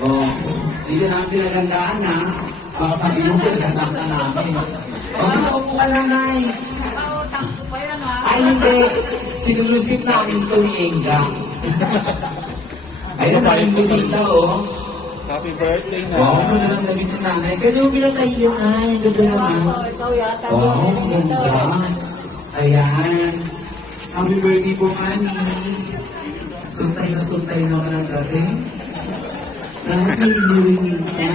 Oh, hindi na ang pinagandaan na. Baka sabi mo, pinagandaan na namin. O, nakaupo ka na, Nay. Ay, hindi. Sinulusip namin ito ni Enga. Ayun, namin bisita, oh. Happy birthday na. Wow, ganda ng damit ni Nanay. Ganyan mo pinatay yun, Nay. Ganda naman. Wow, ganda. Ayan. Happy birthday po, Mami. Suntay naman ang dating. Happy birthday minsan.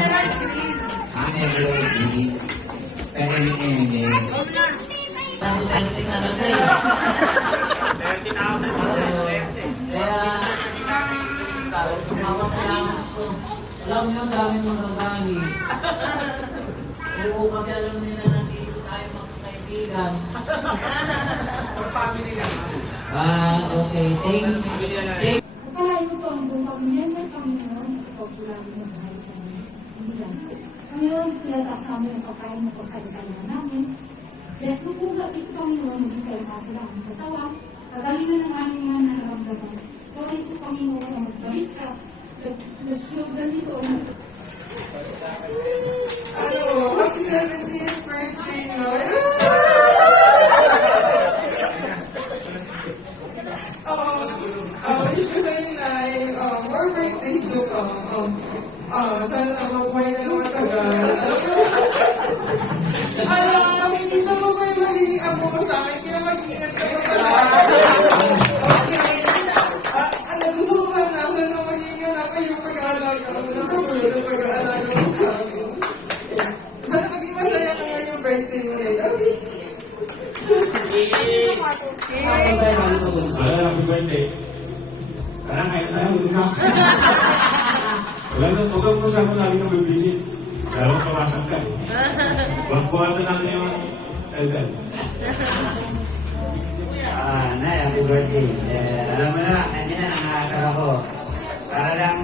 Happy birthday. Pere-eme. Alam nyo, dami mga gani. Oo, kasi alam nila na dito tayo magkakaibigan. Okay. Thank you. Pagkalain ko po ang buong pamilya ng Panginoon, ikaw po lang yung bahay sa amin. Hindi lang. Ngayon, pilatas namin ang pagkain mo po sa isalaman namin. Yes, mo po ba ito, Panginoon, hindi kayo kasila ang katawan. Kagalingan ng aming mga nararamdaman. Kawin po, Panginoon, ang magbalik sa nasugan dito. Happy 17th birthday, Lord. Wish ko sa'yo na more birthdays to come. Sana mabuhay na naman tagal. Pag hindi na mo kayo magiging amo ko sa akin, kaya mag-iingat ka pa pala. Gusto ko ba na, sana magiging anak ko yung pag-aalaga mo, nakapulot ang pag-aalaga mo sa akin. Sana maging masaya ka ngayong birthday mo ngayon. Happy birthday. Parang ngayon tayo, huwag ka. Wala na, huwag mo sa ako lagi na mag-visit. Lalo kawakan ka eh. Buwasan natin yung talgal. Nay, happy birthday. Alam mo na, nandiyan na nakakasal ako. Para lang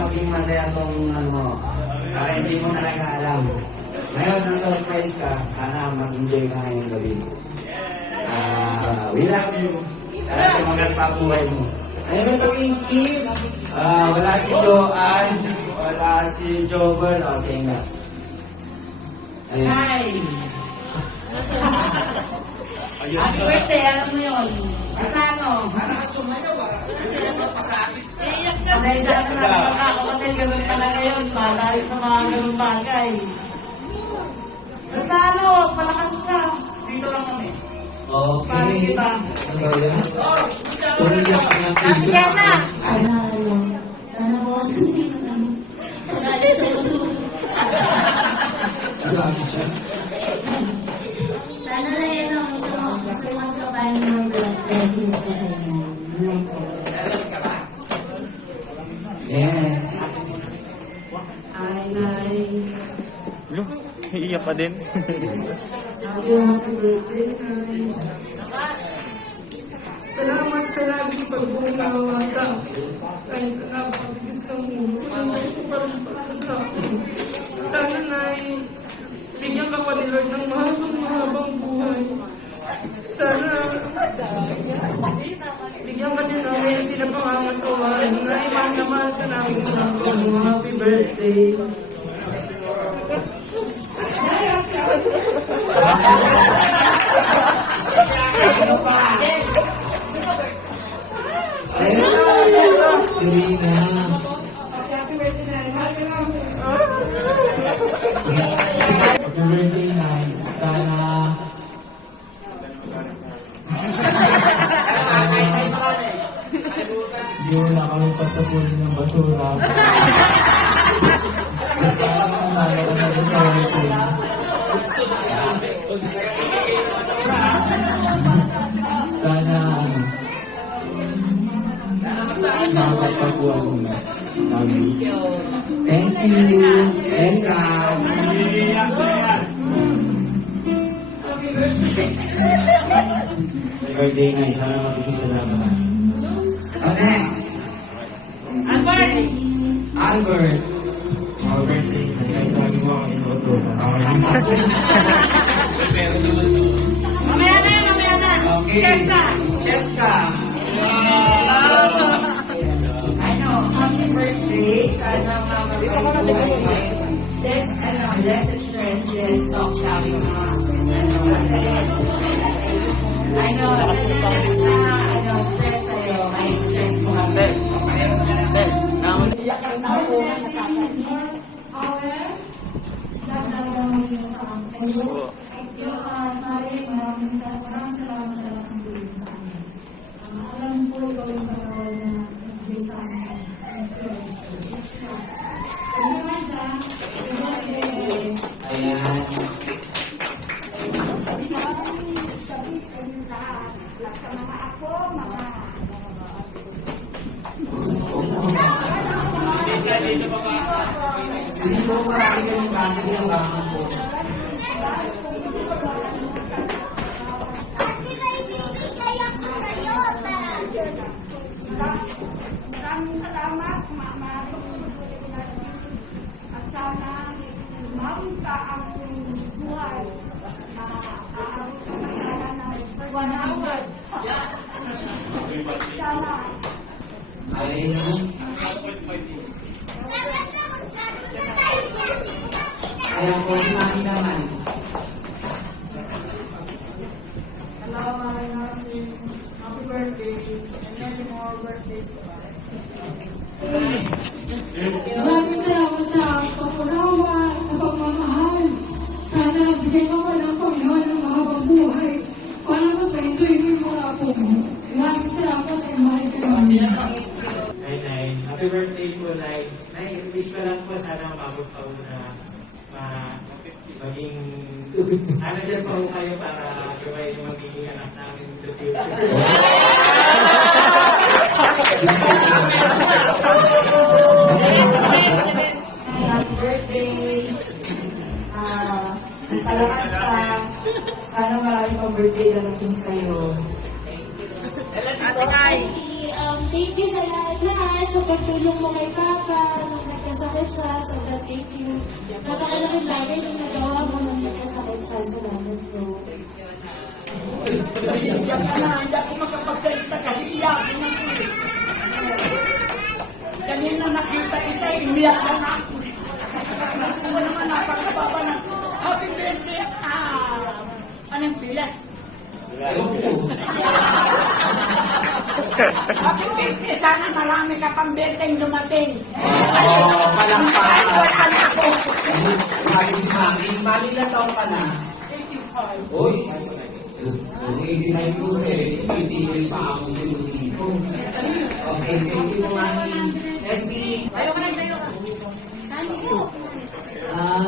maging masaya tong ano mo. Para hindi mo talaga alam. Ngayon, na-surprise ka. Sana mag-enjoy ka ngayong gabi. We love you. Sana tumagal pa buhay mo. Ayun po yung kid. Wala si Joanne. Wala si Jobber. O, si Inga. Ayan. Hi! Happy birthday, alam mo yun. Basta ano? Dahil sa akin na magkakapatid, ganun talaga yun. Malayo sa mga ganun bagay. Basta ano, palakas ka. Dito lang kami. Paano Okay. kita? Ano ba yan? Tumiyak ka ng Happy kid. Sienna! Sana po kasi dito kami. Grabe siya. Sana na yan ang gusto mo sa paano mo blood blessings ko sa inyo. Yes. Ay, Nay. Iiyak pa din. Happy birthday, Nay. Salamat sa laging pagbungawa sa akin. Kahit napakabigis ng ulo, hindi ko parang sa akin. Sana, Nay, bigyan ka pa ni Lord ng mahabang buhay. Sana, bigyan ka din namin, hindi na pangangatuan. Nay, mahal na mahal ka namin mga happy birthday. Ano pa? Ayun. Irina. Happy birthday, Nay. Mahal ka namin. birthday night. Sana hindi mo na kami patapunin ng basura. Sana nanalo ka na rin sa wedding. Sana makapagpuan mo kami. Thank you. And God. Iiyak na yan. Birthday na, sana makikita naman. Next. Albert. Mga birthday, kahit lagi mo ang inoto. Okay. Jessica. Happy birthday. Sana less stress, less talk sabi mo. Stress sa'yo. May stress mo kami. Maraming salamat sa tulong sa amin. Alam po ikaw yung pagkawal na nagbigay sa amin. Ayan. Hindi mo marami yung bagay yung bakit po. Maraming salamat, Mama. At sana, maunta ang buhay. Aabot ka na sana ng 1 hour. Sana. Ayun. Ayan po si Mami naman. Hello, happy birthday. And many more birthdays to us. Maraming salamat sa pag-unawa, sa pagmamahal. Sana bigyan mo ng Panginoon ng mahabang buhay para mas ma-enjoy mo yung mga apo mo. Maraming salamat sa mahal ka namin. Nay, happy birthday po, Nay. Nay, wish ko lang po sana umabot pa po na maging ano dyan po kayo para gawin yung magiging anak namin in the future. Happy birthday. Palakas ka. Sana marami pang birthday darating sa'yo. Thank you sa lahat sa pagtulong mo kay Papa nung nagkasakit siya. Sobrang thank you. Napakalaking bagay yung nagawa mo nung nagkasakit siya. Salamat po. Diyan ka na, hindi ako makapagsalita kasi iyakin ako. Kanina nakita kita, umiyak ka na ako. Ako naman napakababa na, happy birthday, anong pilas? Happy birthday, sana marami ka pang birthday dumating. Palampakan. Wala na ako. Sabi si Mami, Mami na taon ka na. 85. Uy, kung 89 po sir, 50 years pa ako dito. Okay, thank you Mami. Leslie.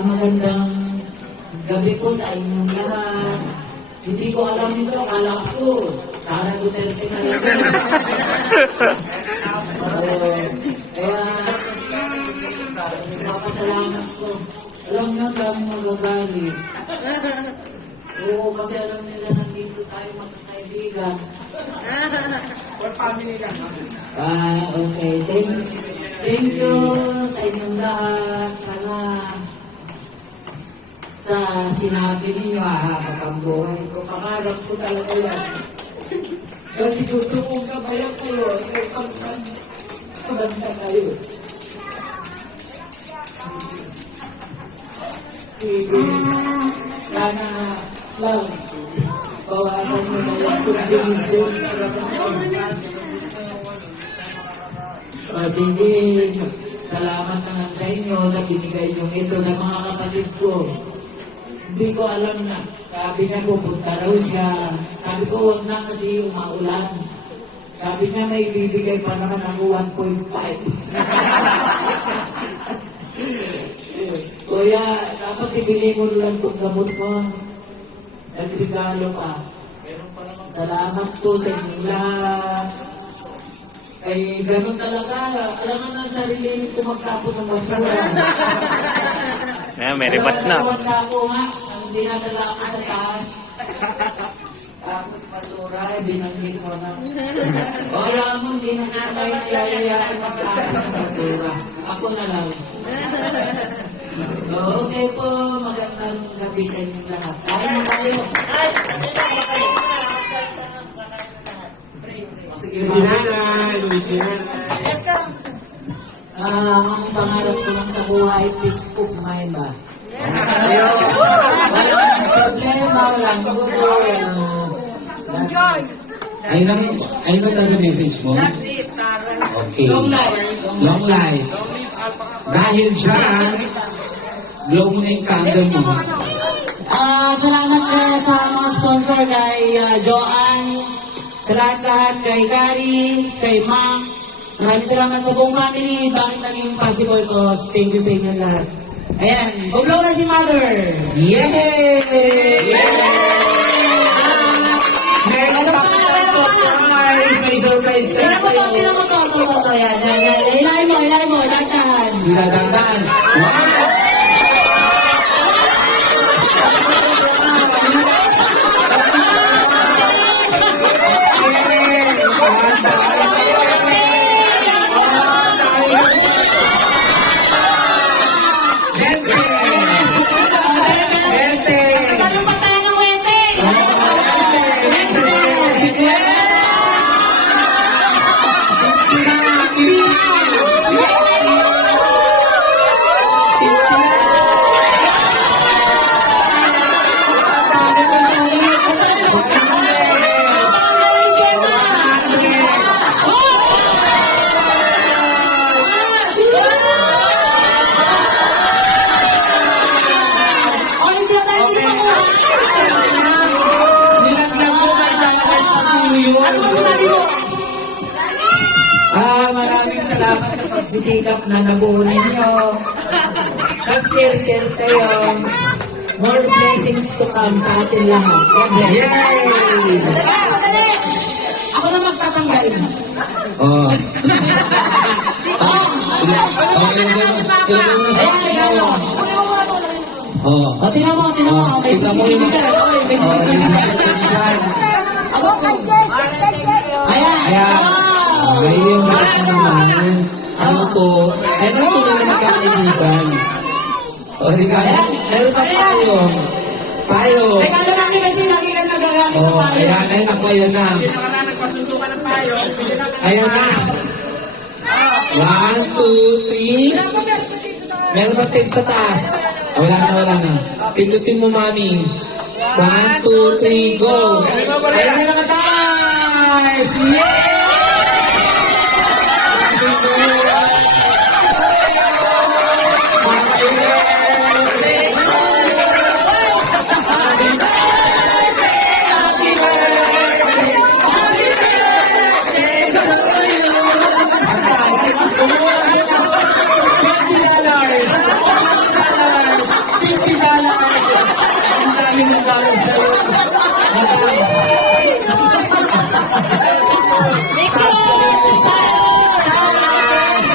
Magandang gabi po sa inyong lahat. Hindi ko alam ito, akala ko. Sara Duterte na lang. Kaya, napasalamat ko. Alam niyo, dami magagalit. Oo, kasi alam nila nandito tayo magkakaibigan. Or family lang. Okay. Thank you sa inyong lahat. Sana sa sinabi ninyo, kapag buhay ko, pangarap ko talaga yan. Kasi gusto kong kabayan kayo, pagkabanta kayo. Sana lang, bawasan mo na yung kundinsin. Sige, salamat naman sa inyo na binigay yung ito ng mga kapatid ko. Hindi ko alam na. Sabi niya pupunta daw siya. Sabi ko huwag na kasi umaulan. Sabi niya may bibigay pa naman ako 1.5. Kuya, dapat ibili mo lang itong gamot mo. Nagregalo ka. Salamat po sa inyong lahat. Ay, ganun talaga. Alam mo na sarili ko magtapon ng basura. May ribat na. Wala ako nga. Hindi nadala ako sa taas. Tapos basura, binanggit ko na. O, alam mo, hindi na kita may nayayayaan magtapon ng basura. Ako na lang. Okay po, magandang gabi sa inyong lahat. Kain mo tayo. Sige, si Nanay. Si Nanay. Ang pangarap ko lang sa buhay, peace of mind ba? Walang problema, walang gulo. Ayun ang nag-message mo? Okay. Long life. Long life. Dahil dyan, blow mo na yung candle mo. Salamat sa mga sponsor kay Joanne, sa lahat-lahat kay Gary, kay Mac. Maraming salamat sa buong family. Bakit naging possible to? Thank you sa inyo lahat. Ayan, bublow na si Mother. Yay! Meron pa ka surprise! May surprise ka Tira mo to. Yan. Ilahin mo, dagdahan. Dinadandaan. Wow! Ano pa tayo ng wete? Maraming salamat sa pagsisikap na nabuo ninyo. Nag-share kayo. More blessings to come sa atin lahat. God bless. Yay! Madali! Ako na magtatanggal. Oh. Oh. O, tinan mo. May Tignan mo yung sisibigan. Oy, may sisibigan. Ako po. Ayan. Ayan. Ay, yung mga naman. Ano po? Ay, natuloy na magkakaibigan. O, regalo. Meron pa payo. Payo. Regalo namin kasi nakikita nagagamit sa Oh, pamilya. ayan. Ay, naku, ayan na. Ayan na. 1, 2, 3. Meron pa tip sa taas. Wala na. Pindutin mo, mami. 1, 2, 3, go! Ayan na mga guys! Yay!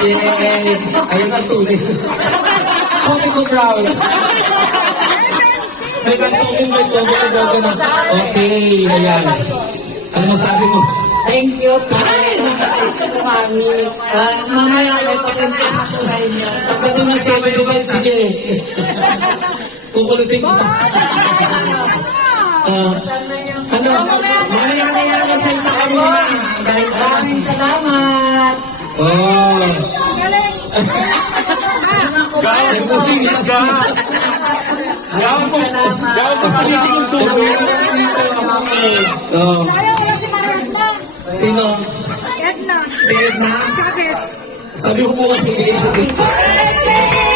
Yay! Ayun ang tuloy. Kopi ko brown. May kantokin, may kopi ko brown na. Okay, ayan. Ano masabi mo? Thank you po. Ay! Mami. Mamaya may pakunti ako sa inyo. Pagdating ng 75, sige. Kukulutin kita. Ano? Mamaya na yan ang salita ka muna. Maraming salamat. Oh. Gawin mo palitin ng tubig. Oh. Sino? Edna. Si Edna? Sabi ko bukas bibigay siya dito. Birthday!